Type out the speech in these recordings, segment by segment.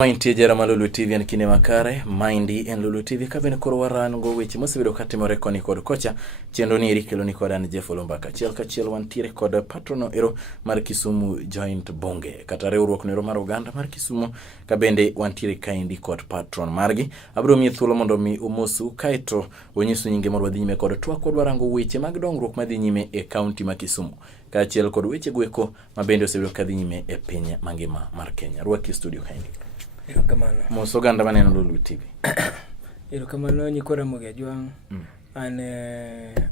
Maintie jarama Lulu TV en kine makare, Mindy en Lulu TV kabene koro warango weche mosebedo katimore koni kod kocha, chenro ni kelo ni kod an Jeff Olombaka. Kachiel wantiere kod patrono ero mar Kisumu Joint Bunge, kata riwruok nero mar oganda mar Kisumu, kabende wantiere kaendi kod patron margi. Abiro miye thuolo mondo mi umosu kaeto onyisu nyinge mar wadhi nyime kod twak kod warango weche mag dongruok madhi nyime e kaunti ma Kisumu. Kachiel kod weche gweko mabende osebedo kadhi nyime e piny mangima mar Kenya. Rwaki studio kaendi. Erokamano. Moso ganda maneno Lulu TV. Erokamano nyikora moge jwang. An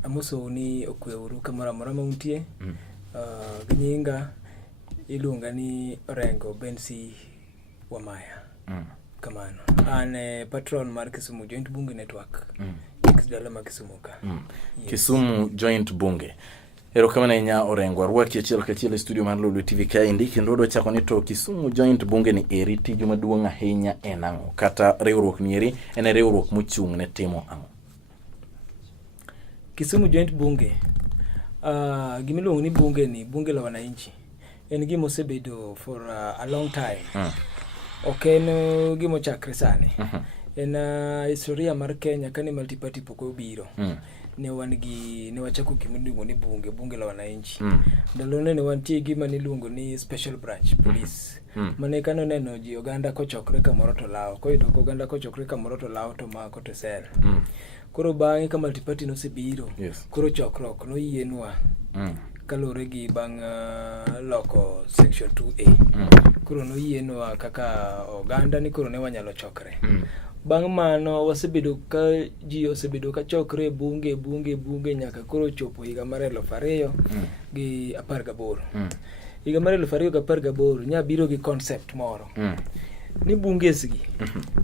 amoso ni okweuru kamora mora mauntie. Gnyinga iluonga ni Orengo Bensi Wamaya. Kamano. An patron mar Kisumu Joint Bunge Network. Dala ma Kisumu ka. Yes. Kisumu Joint Bunge. Erokamano nya Orengo arwaki achiel kachiel studio mar Lulu TV kaendi kendo do chako ni to Kisumu Joint Bunge ni eri tiju maduong' ahinya en ang'o kata riwruok ni eri en riwruok mochung' ne timo ang'o. Kisumu Joint Bunge gimiluongo ni bunge ni bunge la wananchi en gimo osebedo for a long time. Ok en gimo chakre sani. En historia mar Kenya kani multiparty poko obiro. Ne wachako gimiluongo ni bunge la wananchi. Ndalone ne wantie gima niluongo ni special branch police. Mane kano neno ji oganda kochokre kamoro to lao. Koyudo ko oganda kochokre kamoro to lao to mako to sel. Koro bang'e ka multiparty nosebiro. Koro chokruok no yienwa. Kalore gi bang' loko section 2A. Koro no yienwa kaka oganda ni koro ne wanyalo chokre. Bang' mano wasebedo ka ji osebedo ka chokre bunge nyaka koro chopo higa mar 2018. Higa mar 2018 nya biro gi concept moro. Ni bunges gi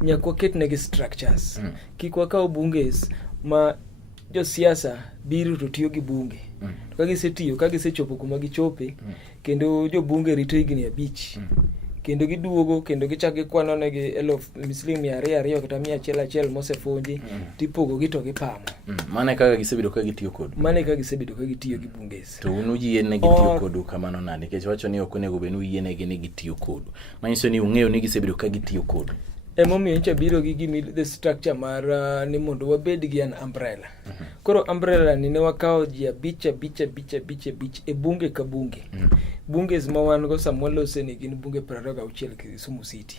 nyaka waket negi structures. Kik wakaw bunges ma jo siasa biro to tiyo gi bunge. Ka gisetiyo ka gisechopo kuma gichope kendo jo bunge rito higni 5. Kendo giduogo kendo gichake kwano negi mislim 200 kata 100 mosefunji tipogo gi to gipamo. Mane kaga gisebedo ka gitiyo kod. Mane kaga gisebedo ka gitiyo gi bunges. To unu yien ne gitiyo kod kamano nade kech wacho ni ok onego benu yien ne gitiyo kod. Manyiso ni ung'eyo ni gisebedo ka gitiyo kod. Emomiyo ncha biro gi gimi the structure mar ni mondo wabed gi an umbrella. Koro umbrella ni ne wakawo ji bicha e bunge ka bunge. Bunges ma wan go samwalo sene gin bunge 26 Kisumu City.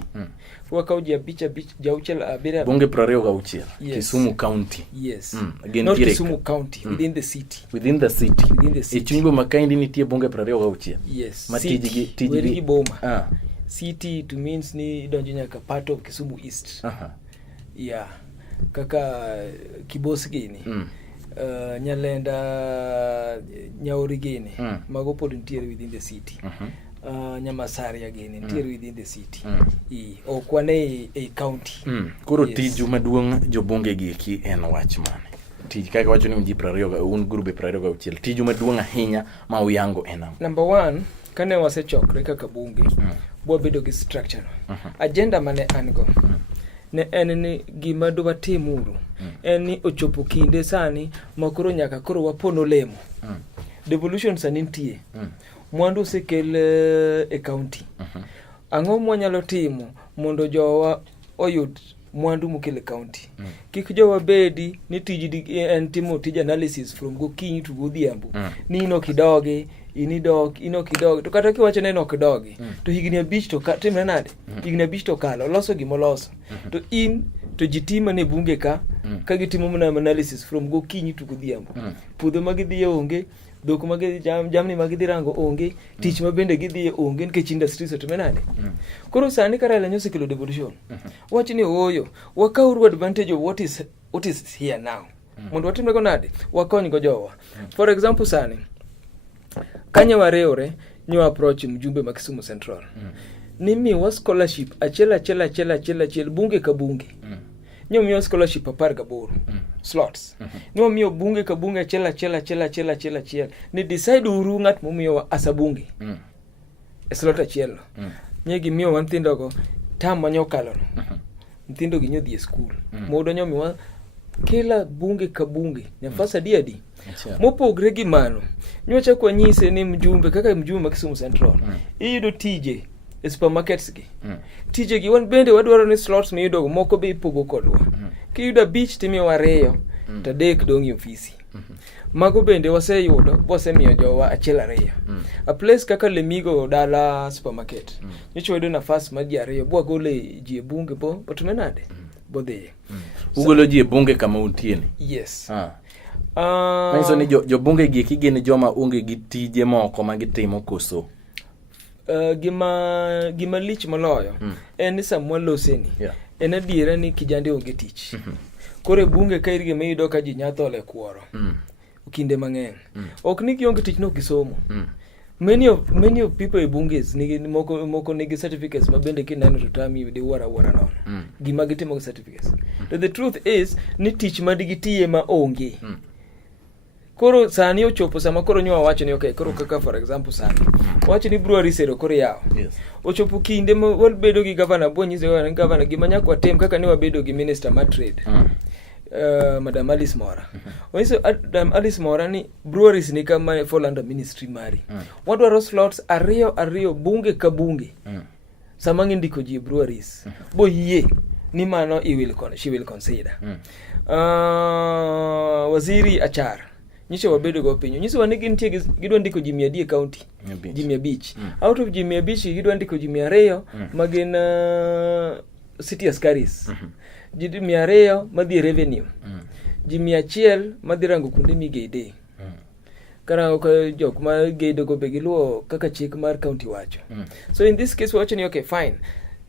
Wakawo ji bicha jauchel abira bunge 26 Kisumu County. Yes. Not Kisumu County, within the city. Within the city. E chungo makaindi nitie bunge 26. Yes. Matiji boma. City to means ni donjo nyaka part of Kisumu East. Yeah. Kaka Kibos gini. Nyalenda Nyauri gini. Mago pod ntiere within the city. Nyamasaria gini ntiere within the city. Okwane a county. Koro tiju maduong' jobunge gi en wach mane. Tij kaka wacho ni mji 20 un grube 26 tiju maduong' ahinya ma uyango enam. Number 1 kane wasechokre kaka bunge bedo gi structure. Agenda mane ango ne en ni gima dwa timuru en ni ochopo kinde sani makoro nyaka koro wapono lemo. Devolution sani ntie. Mwandu sekel e county. Ang'o mwanyalo timo mondo jowa oyud mwandu mokele county. Kik jowa bedi ni tiji en timo tij analysis from gokinyi to godhiambo. Ni inokidoge inokidoge to kata kiwacho ne inokidoge to higni 5 to timre nade. Higni 5 to kalo loso gimoloso. To in to jitima ne bunge ka gitimo mana analysis from gokinyi to godhiambo. Puodho magidhiye onge, dhok magidhi jamni magidhi rango onge, tich mabende gidhiye onge nikech industries to menade. Koro sani karala nyosi kelo devolution. Wacho ni oyo wakauru advantage of what is here now. Mondo watimre go nade wakony go jowa. For example sani Kanya wareore nyo approach mjumbe ma Kisumu Central. Nimi wa scholarship achela bunge ka bunge. Nyo miyo scholarship 18 slots. Nyo miyo bunge ka bunge achela. Ni decide uru ng'at momiyo asa bunge. Slot achiel. Nyegi miyo wanthindo go tam manyo kalo. Nthindo gi nyodhi e school. Modo nyo miyo kila bunge ka bunge nafasa diadi. Mopogre gi mano nyocha kwa nyise ni mjumbe kaka mjumbe ma Kisumu Central iyudo tije e supermarkets gi tije gi wan bende wadwaro ni slots miyudo moko be ipogo kodwa kiyudo 5 timiyo 2 to 3 dong' e ofisi mago bende waseyudo wasemiyo jowa 1-2 a place kaka Lemigo dala supermarket nyicho yudo nafas ma ji 2 bwa gole ji e bunge bo otumenade bodhe ugolo ji e bunge kama untieni yes manyiso ni jo bunge gi kigeni joma unge gi tije moko ma gitimo koso gima lich moloyo en ni samwa loseni en adiera ni kijande onge tich kore bunge ka irige miyudo ka ji nyathole kuoro kinde mang'eny ok ni gionge tich no kisomo many of people e bunges nigi moko nigi certificates ma bende kineno to tami yude wara no gima gitimo gi certificates the truth is ni tich ma digitiye ma onge koro sani ochopo sama koro nyowa wacho ni okay koro kaka for example sani wacho ni brewery sero koro yawo ochopo kinde ma wabedo gi governor bonyize wa governor gima nyakwa tem kaka ni wabedo gi minister ma trade Madam Alice Mora oiso Madam Alice Mora ni breweries ni kama fall under ministry mari wadwaro slots 2 bunge ka bunge sama ngindiko ji breweries bo yie ni mano she will consider waziri Achar nyiso wabedo go pinyo nyiso wanigi nitie gidwa ndiko ji 100 county ji 500 out of ji 500 gidwa ndiko ji 200 magin city askaris ji 200 madhi revenue ji 100 madhi rango kunde migede kana ko jok ma gedo go be giluo kaka chik mar county wacho so in this case wacho ni okay fine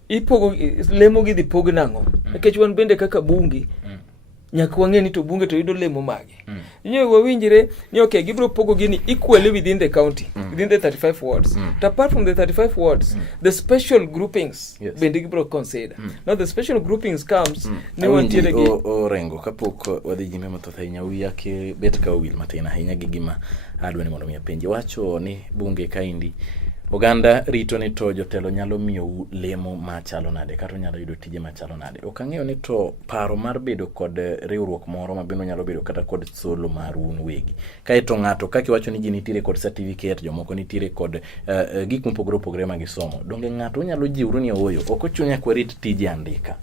ipogo lemo gi dhi pog nango nikech wan bende kaka bungi nyaka wang'e ni to bunge to yudo lemo mage nyewe wawinjire ni okay gibro pogo gini equally within the county within the 35 wards but apart from the 35 wards the special groupings bende gibro consider now the special groupings comes ni wantiere gi rengo kapok wadhi jime mathoth ahinya wiya ke bet ka wil matin ahinya gi gima adwa ni mondo mi apenje wacho ni bunge kaindi oganda rito ni to jotelo nyalo miyo lemo machalo nade kata nyalo yudo tije machalo nade okang'eyo ni to paro mar bedo kod riwruok moro mabendo nyalo bedo kata kod solo mar un wegi kae to ng'ato kaki wacho ni ji nitire kod certificate jomoko nitire kod gik mopogore mag somo donge ng'ato nyalo jiwru ni oyo ok ochunya kwarit tije andika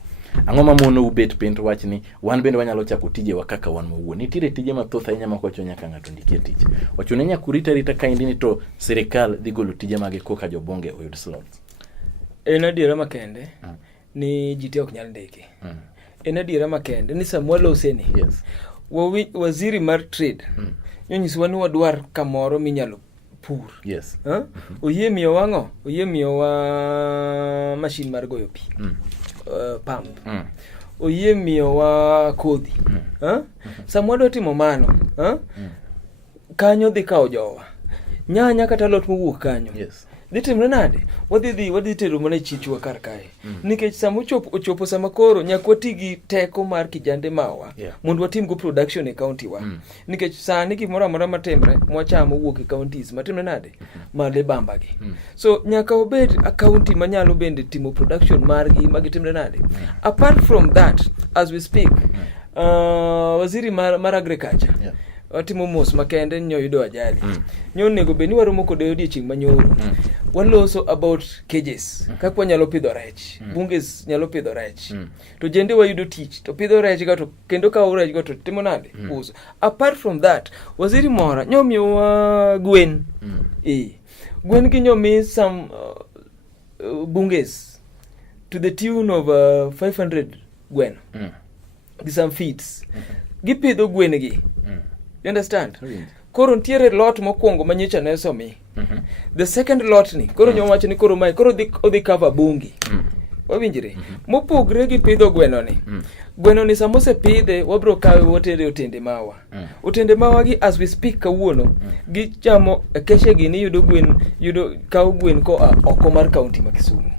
ang'o mamono ubet pint wach ni wan bende wanyalo chako tije wa kaka wan mowuon nitire tije mathoth ahinya ma kocho nyaka ng'ato ndikie tich ochune nya kurita kaindi ni to sirikal dhi golo tije mage koka jobonge oyud slots en adiera makende ni jite ok nyal ndiki en adiera makende ni Samuel Oseni waziri mar trade nyonyiswa ni wadwar kamoro minyalo pur oyie miyo wang'o oyie miyo wa machine mar goyo pi pump oyie miyo wa kodhi samwa do timo mano kanyo dhi kawo jowa nyanya kata lot mowuok kanyo dhi timre nade wadhi tero mana chichwa kar kae nikech sama ochopo sama koro nyaka wati gi teko mar kijande mawa mondo watim go production e county wa nikech sani gimoro amora matimre mwachamo wuok e counties matimre nade male bamba gi so nyaka obed a county manyalo bende timo production margi magitimre nade apart from that as we speak waziri mar agriculture watimo mos makende nyoyudo ajali nyonego be ni waromo kod odiechieng' manyoro waloso about cages kaka wanyalo pidho rech bunges nyalo pidho rech to jende wayudo tich to pidho rech ga to kendo kawo rech ga to timo nade uso apart from that waziri Mora nyomiyo gwen gwen gi nyomi some bunges to the tune of 500 gwen gi some feeds gipidho gwen gi you understand koro ntiere lot mokwongo manyicha ne somi the second lot ni koro nyowacho ni koro mai koro odhi cover bungi wawinjire mopogre gi pidho gweno ni samose pidhe wabro kawe wotere otende mawa otende mawa gi as we speak kawuono gi chamo keshe gi ni yudo kaw gwen ko oko mar county ma Kisumu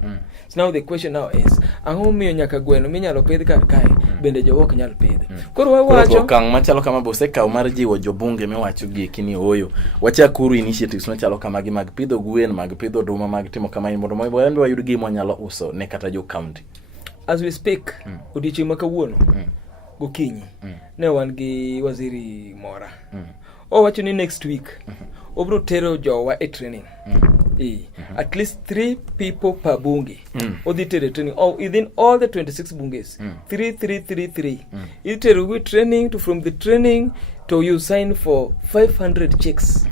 so now the question now is ang'o miyo nyaka gweno minyalo pidh kar kae bende jowo ok nyal pidh koro wawacho kang machalo kama bose kaw mar jiwo jobunge miwacho gi kini oyo wachakuru initiatives machalo kama gi mag pidho gwen mag pidho duma mag timo kama mondo mondo wayud gimo nyalo uso ne kata jo county as we speak odiochieng' makawuono gokinyi ne wan gi waziri Mora owacho ni next week obro tero jowa e training At least 3 people per bunge. Odhi training. Or within all the 26 bunges. 3. Iteru training to from the training to you sign for 500 checks.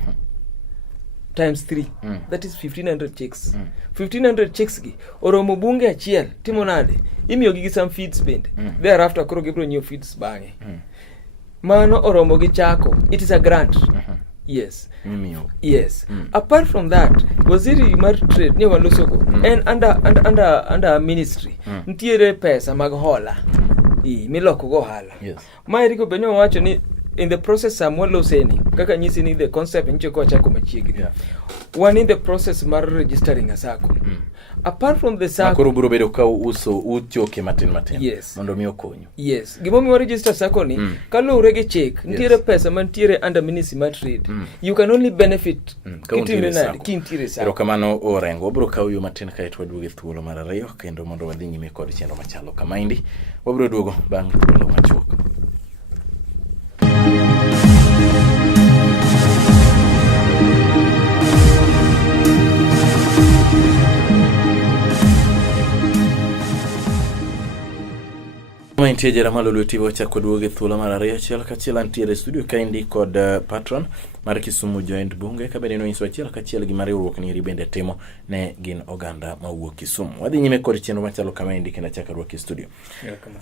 Times 3. That is 1500 checks. 1500 checks gi. Oromo bunge achiel. Timo nade. Imiyo gi some feeds bend. Thereafter koro gibro new feeds bange. Mano oromo gi chako. It is a grant. Yes. Yes. Apart from that, waziri mar trade ni walosoko and under a ministry. Ntiere pesa mag hola. Miloko go hala. Yes. Mairiko benyo wacho ni in the process samwalo seni kaka nyisi ni the concept nche ko chako machiegni. One in the process mar registering a sacco. Apart from the sacco makoro biro bedo ka uso uchoke matin yes. Mondo mi okonyo. Yes. Gimo mi register sacco ni kalure gi check ntiere pesa mantiere under ministry mar trade. You can only benefit kintiere sacco. Kamano Orengo biro kawo yo matin ka itwaduoge thuolo mar ariyo kendo mondo wadhi nyime kod chenro machalo kamaindi. Wabiro duogo bang' thuolo machuok. Mantie jera malolo tivo chako duoge thuolo mar ariyo achiel kachiel antiere studio kaindi kod patron mar Kisumu Joint Bunge kabede no inso achiel kachiel gi mariwruok ni ribende timo ne gin oganda mawuok Kisumu. Wadhi nyime kod chenro machalo kamaindi kendo chaka ruok studio.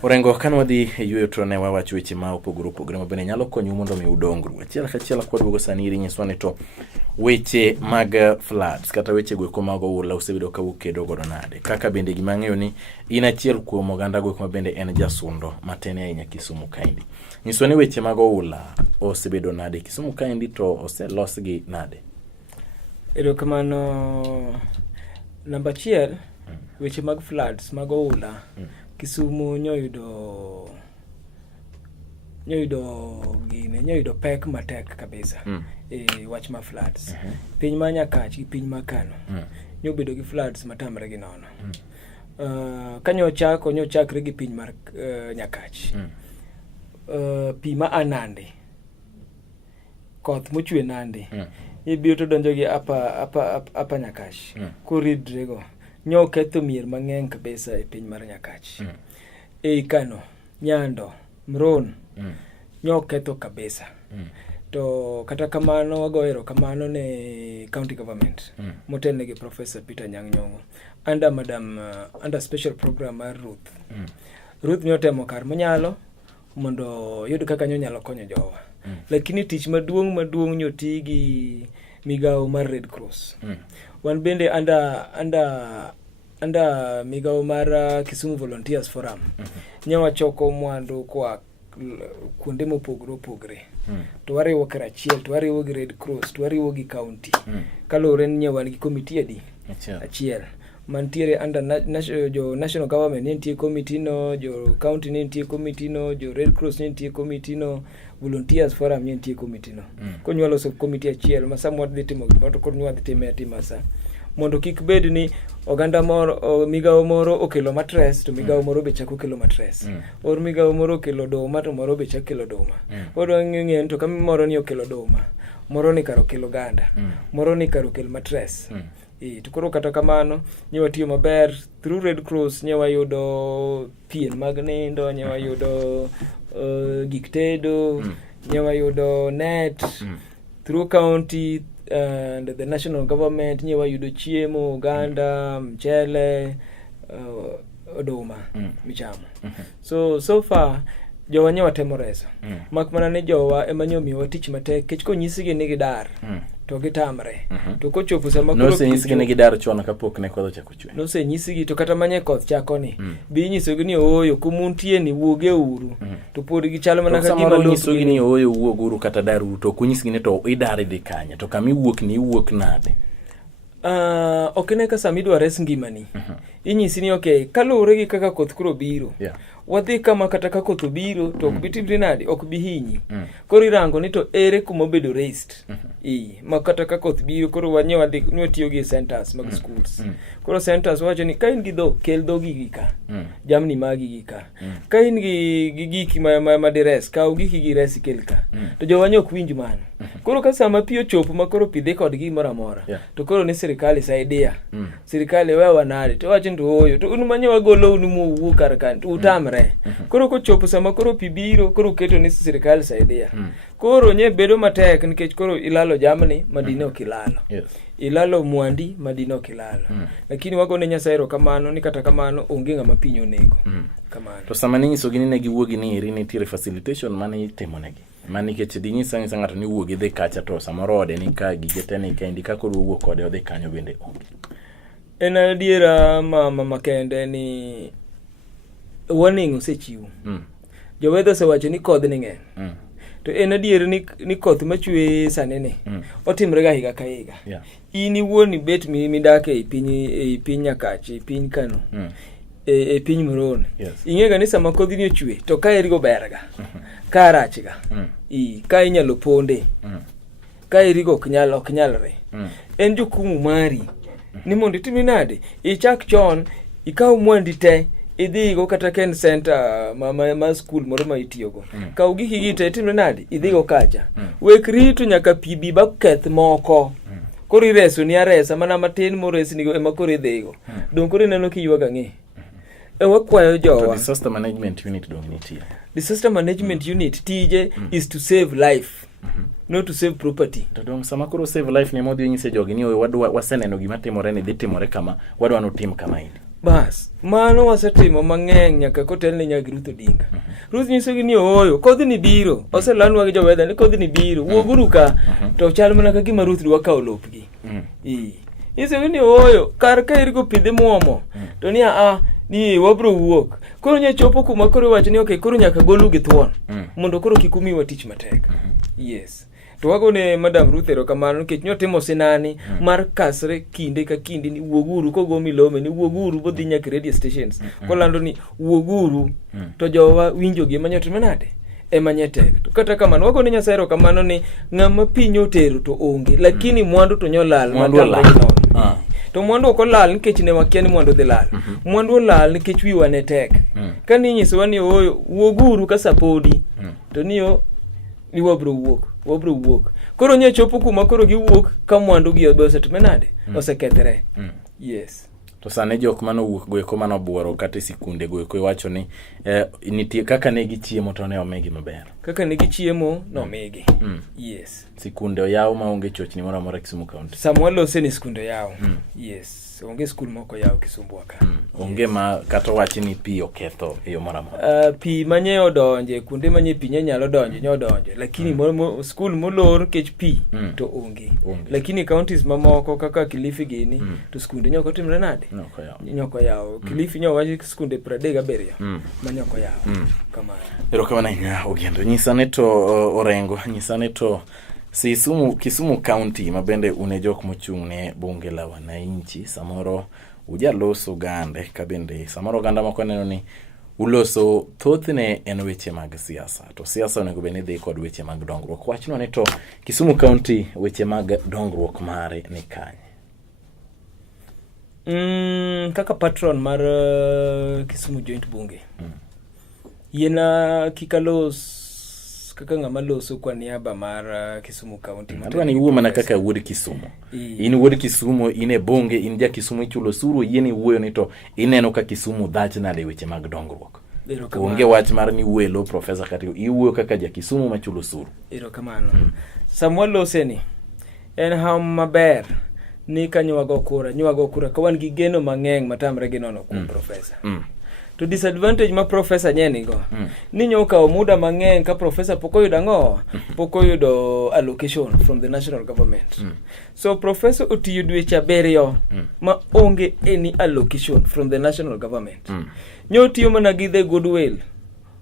Orengo kan wadhi yueyo to ne wawacho weche ma opogore mabende nyalo konyo mondo mi udongru. Achiel kachiel kod duogo sani iri nyiswa ni to weche mag floods kata weche gweko mag oula osebedo kawuok kedo godo nade. Kaka bende gima ng'eyo ni in achiel kuom oganda gweko mabende en jasundo matene ahinya Kisumu kaindi. Nyiswa ni weche mag oula osebedo nade Kisumu kaindi to oselosgi nade. Erokamano namba achiel weche mag floods mag oula Kisumu nyoyudo pek matek kabisa wach ma floods. Piny ma Nyakach gi piny ma Kano nyobedo gi floods matamre gi nono. Kanyo chakre gi piny mar Nyakach. Pi ma Anande koth mochwe Nande ibiro to donjo gi apa Nyakach koridre go nyo ketho mier mang'eny kabisa e piny mar Nyakach. Kano, Nyando, Mron nyo ketho kabisa. To kata kamano wagoero kamano ne county government motelne gi Professor Peter Anyang' Nyong'o under special program mar Ruth nyotemo kar monyalo mondo yud kaka nyalo konyo jowa. Lakini tich maduong' nyoti gi migawo mar Red Cross. Wan bende under migawo mar Kisumu Volunteers Forum. Nyawa choko mwandu kwa kuonde mopogore. To wariwo karachiel, to wariwo gi Red Cross, to wariwo gi county. Kalore ni wan gi committee adi achiel. Mantiere under national government nitie committee no, jo county nitie committee no, jo Red Cross nitie committee no, Volunteers Forum nitie committee no. Konyualo so committee achiel ma samwa dhi timo gimoro to koro nywadhi time sa mondo kik bed ni oganda moro migawo moro okelo matres to migawo moro be chako kelo matres. Or migawo moro okelo doma to moro be chako kelo doma. Oro ng'eny to kama moro ni okelo doma, moro ni karo kelo ganda, moro ni karo kelo matres. To koro kata kamano nyewa tiyo maber through Red Cross, nyewa yudo pien mag nindo, nyewa yudo gik tedo, nyewa yudo net through county and the national government, nyewa yudo chiemo, ganda, mchele, odoma, michamo. So far jowa nyewa temo reso. Mak mana ne jowa ema nyomiwa tich matek kech konyisigi ni gidar. To gitamre. To kochopo sama koro nyisigi ni gidar chon kapok ne koth chako chwe. Nyisigi to kata manye koth chako ni. Bi nyisogi ni oyo kumuntie ni wuoge uru. To pod gichalo mana ka gima nyisogi ni oyo wuog uru kata dar uru to kunyisigi ni to idare dhi kanye to kama iwuok ni iwuok nade. Okene ka sami dwa res ngimani. Inyisi ni okay, kalure gi kaka koth kuro biro. Wadhi kama kata ka koth biro to ok bitimri nade, ok bihinyi. Koro irango ni to ere kuma bedo raised. Ma kata ka koth biro koro wanyewa dhi nyotiyo gi centers mag schools. Koro centers wacho ni ka in gi dhok kel dhogi gi ka. Jamni magi gi ka. Ka in gi giki ma dires, kaw giki gi resi kel ka. To jowa nyok winj mano. Koro ka sama pi ochopo ma koro pi dhi kod gimoro amora to koro ni sirikal isaidia sirikal wewa nade to wachin to oyo to un manyo wagolo unu mu kar kan to utamre koro kochopo sama koro pi biro koro keto ni sirikal isaidia koro nye bedo matek nikech koro ilalo jamni madine okilalo ilalo mwandi madine okilalo lakini wago ne Nyasaye kamano ni kata kamano onge ngama piny onego kamano. To sama ninyiso gini ne giwuogi ni iri nitiere facilitation mane itimonegi mani kech dinyisa ni ng'ato ni wuogi dhi kacha to samoro ode ni ka gige teni kendi ka koro wuok kode odhi kanyo bende onge. En adiera makende ni warning osechiwo. Jowetho osewacho ni kodh ni ng'eny. To en adiera ni koth machwe sane ni otimre ga higa ka higa. In iwuon bet midake e piny Nyakache, e piny Kano. E piny Muhoroni. Ing'ega ni sama kodhi ni ochwe to ka erigo berga. Ka rachga. Ka inyalo ponde. Ka erigo ok nyalre. En jukumu mari. Ni mondo itimi nade? Ichak chon, ikaw mwandi te, idhigo kata ken center ma school moro ma itiyogo. Kaw giki gite itimre nade? Idhigo kacha. Wek rito nyaka pi bi ba keth moko. Koro ireso ni aresa mana matin moresnigo ema koro idhigo. Dong koro ineno kiywaga ng'e. Wakwayo jowa. To disaster management unit dong nitie. Disaster management unit tije is to save life. Not to save property. To dong sama koro save life ni modhi nyise jogi ni wadwa waseneno gima timore ni dhi timore kama wadwa no tim kama ini. Bas, mano wasetimo mang'eny nyaka kotel ne nyagi Ruth Odinga. Ruth nyiso gi ni oyo, kodhi ni biro. Oselanwa gi jowetha ni kodhi ni biro. Wuoguru ka to chal mana ka gima Ruth dwa kawo lopgi. Nyiso gi ni oyo, kar ka irigo pidhe muomo. To ni ni wabro wuok. Koro nya chopo kuma koro wacho ni okay, koro nyaka golu gi thuon. Mondo koro kikumi watich matek. Yes. To wago ne Madam Ruth erokamano nikech nyotimo sinani mar kasre kinde ka kinde ni wuoguru kogo milome ni wuoguru bodhi nyaka radio stations. Kolando ni wuoguru to jowa winjo gi manyotimo nade? Emanyetek. To kata kamano wago ne Nyasaye erokamano ni ng'ama piny otero to onge lakini mwandu to nyolal to mwandu ok olal nikech ne wakia ni mwandu dhi lal. Mwandu olal nikech wiwa ne tek. Ka ni nyisowa ni oyo wuoguru ka sapodi to ni wabro wuok. Koro nye chopo kuma koro giwuok ka mwandu gi osetime nade? Osekethre. Yes. To sane jok mano wuok goeko mano buoro kata sikunde goeko iwacho ni nitie kaka ne gichiemo to ne omegi maber. Kaka ne gichiemo no omegi. Yes. Sikunde oyaw maonge chochni moro amora Kisumu County. Samuel ose ni sikunde yaw. Yes. Onge skul moko yaw Kisumbwa ka. Onge ma kata wachi ni pi oketho e yo moro amora. Pi manye odonje kunde manye pi nyalo donje lakini skul molor kech pi to onge. Lakini counties mamoko kaka Kilifi gini to skunde nyoko timre nade? Nyoko yaw. Kilifi nyawaji skunde 37 manyoko yaw. Kamano. Erokamano nya ogendo nyisane to Orengo nyisane to Kisumu County mabende une jok mochung' ne bunge la wananchi samoro ujaloso gande kabende samoro ganda moko neno ni uloso thothne en weche mag siasa to siasa onego bed ni dhi kod weche mag dongruok wachno ni to Kisumu County weche mag dongruok mare ni kanye kaka patron mar Kisumu Joint Bunge yena kikalos kaka ng'ama loso kwa niaba mar Kisumu County. Adwa ni uwo mana kaka wuod Kisumu. In wuod Kisumu, ine bunge, in ja Kisumu ichulo suru, yeni wuoyo ni to ineno ka Kisumu dhach nade weche mag dongruok. Onge wach mar ni welo professor kati iwuoyo kaka ja Kisumu machulo suru. Erokamano. Samuel Loseni en ham maber ni ka nywago kura ka wan gi geno mang'eny matamre gi nono kuom professor. To disadvantage ma professor nyenigo ni nyoka muda mang'eny ka professor poko yudo allocation from the national government. So professor otiyo dweche 7 ma onge any allocation from the national government. Nyotiyo mana gi the goodwill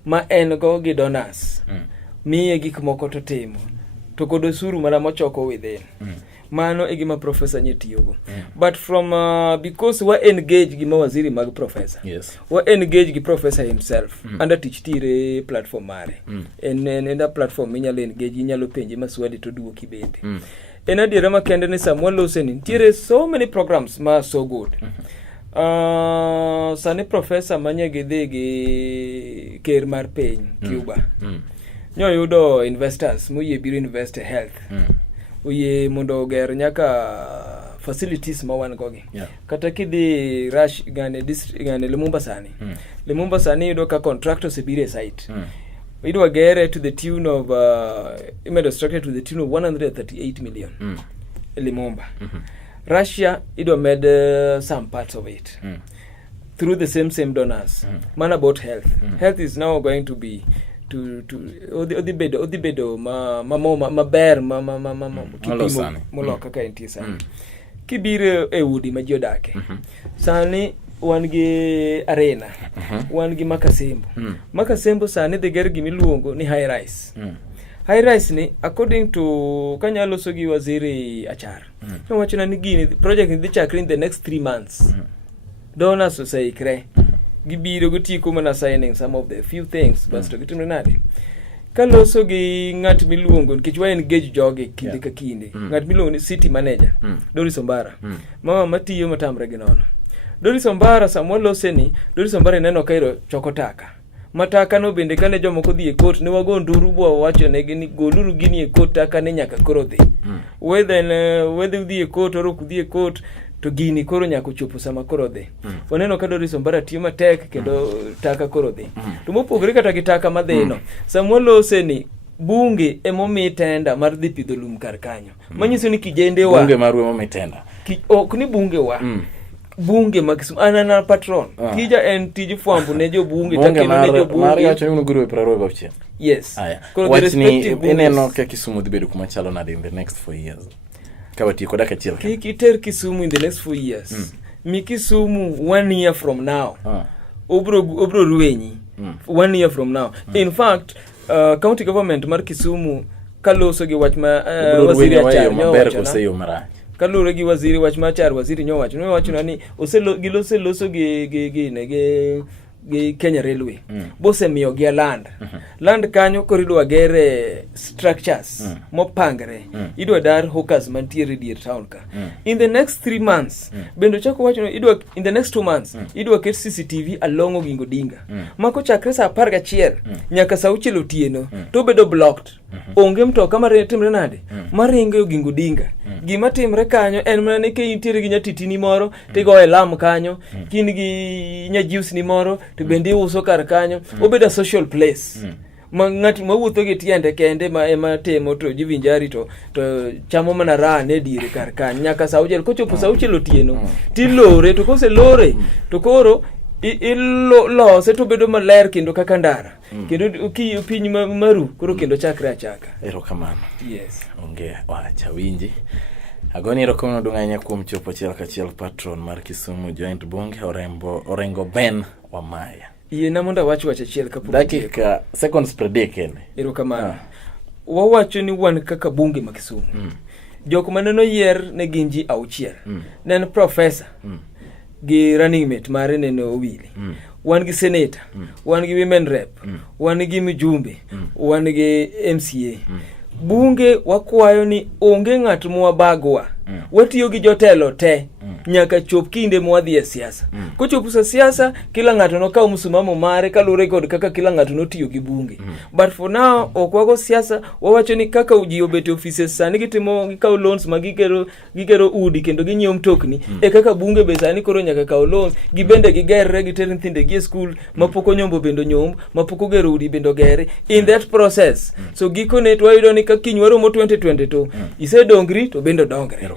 ma en go gi donors. Miye gik moko to timo. To kod osuru mana mochoko within. Mano e gima professor nyetiyogo. But from because we engage gi mawaziri mag professor. Yes. We engage gi professor himself. Under teach tire platform mare. En da platform inyalo engage inyalo penje maswali to duoki bende. En adiera makende ni Samuel Loseni tire so many programs ma so good. Sani professor manye gi ker mar piny Cuba. nyoyudo investors moyie biro invest e health. Oye mondo oger nyaka facilities ma wan gogi. Kata kidhi rush gane Lumumba sani. Lumumba sani yudo ka contractors e biro e site. Idwa gere to the tune of imedo structure to the tune of 138 million. Lumumba. Russia idwa med some parts of it. Through the same donors. Man about health. Health is now going to be to odibedo maber kipimo moloka ka entie sani. Kibiro e udi ma ji odake. Sani wan gi arena. Wan gi Makasembo. Makasembo sani dhi ger gimiluongo ni high rise. High rise ni according to kanyalo so gi waziri Achar. Wacho na ni gini project ni dhi chakre in the next 3 months. Donors oseikre. Gibiro gotieko mana signing some of the few things basto gitimre nade. Kaloso gi ng'at miluongo nikech wa engage joge kinde ka kinde. Ng'at miluongo ni city manager Doris Ombara. Mama matiyo matamre gi nono. Doris Ombara samolose ni Doris Ombara neno kairo chokotaka. Mataka no bende kane jomoko dhi e court ne wago nduru bo wacho ne ni goluru gini e court taka ne nyaka koro dhi. Whether dhi e court or ok dhi e court to gini koro nyako chopo sama koro dhi. Waneno ka Doris Ombara tiyo matek kendo taka koro dhi. To mopogore kata gi taka madhino. Samuel Ose ni bunge emomi tenda mar dhi pidho lum kar kanyo. Manyiso ni kijende wa bunge marwe emomi tenda. Ok ni bunge wa. Bunge makisum anana patron. Kija en tiji fwambu ne jo bunge takelo ne jo bunge. Mari acho yuno guru e praro gopche. Yes. Watch ni ineno ka Kisumu dhibedo kuma chalo nade in the next 4 years. Kawati koda ka chiel. Kiter Kisumu in the next 4 years. Mi Kisumu 1 year from now. Obro ruwenyi. 1 year from now. In fact, county government mar Kisumu kaloso gi wach ma waziri Achar nyowacho. Kalure gi waziri wach ma Achar waziri nyowacho ni giloso gi Kenya Railway. Bose miyo gi land. Land kanyo koridwa gere structures mopangre. Idwa dar hawkers mantiere dier town ka. In the next 3 months, bendo chako wacho in the next 2 months, idwa ket CCTV along Oginga Odinga. Mako chakre sa 11 nyaka sa 6 otieno to bedo blocked. Onge mtoka timre nade maringo Oginga Odinga. Gima timre kanyo en mana ni ke intiere gi nyatitini moro tigo e lam kanyo, kin gi nyajius ni moro to bende uso kar kanyo, obeda social place. Ng'at mawuotho gi tiende kende ma ema temo to jivinjari to chamo mana ra ne dire kar kanyo nyaka sa 6 kochopo sa 6 otieno tilore to kose lore to koro lose to bedo maler kendo kaka ndara kendo piny maru koro kendo chakre achaka. Erokamano. Yes. Onge wacha winji. Agoni erokamano dung'anya kuom chopo achiel kachiel patron mar Kisumu Joint Bunge Orengo Ben Wamaya. Yena mondo wach achiel kapok dakika seconds predict. Erokamano. Wawacho ni wan kaka bunge ma Kisumu. Jok maneno yier ne ginji auchiel. Nen professor. Gi running mate mare neno Owili. Wan gi senator, wan gi women rep, wan gi mjumbe, wan gi MCA. Bunge wakwayo ni onge ng'at mwabagwa. Watiyo gi jotelo te nyaka chop kinde mwadhi e siasa. Kochopo sa siasa kila ng'ato no kawo msumamo mare kalure kod kaka kila ng'ato no tiyo gi bunge. But for now okwago siasa wawacho ni kaka uji obete offices sani gitimo gikawo loans magigero udi kendo ginyiewo mtokni kaka bunge be sani koro nyaka kawo loans gibende gigerre giter nyithinde gi school mapoko nyombo bendo nyombo mapoko gero udi bendo gere in that process. So gikone twayudo ni kaka kinywaro mo 2022 isedongri to bendo dongre.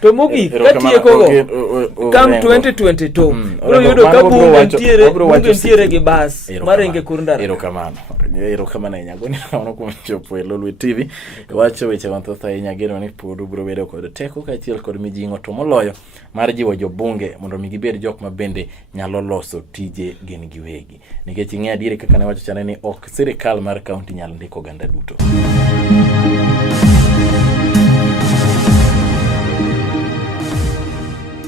To mogi katieko go kam 2022 bro yudo ka bunge ntiere gi bas marenge kurndara. Erokamano nyagoni ono kuom chopo e Lolwe TV. Wacho weche mathoth ahinya geno ni pod bro bedo kod teko kaachiel kod mijing'o to moloyo mar jiwo jobunge mondo mi gibed jok ma bende nyalo loso tije gin giwegi. Nikech ing'e adieri kaka ne wacho chane ni ok sirikal mar kaunti nyalo ndiko ganda duto.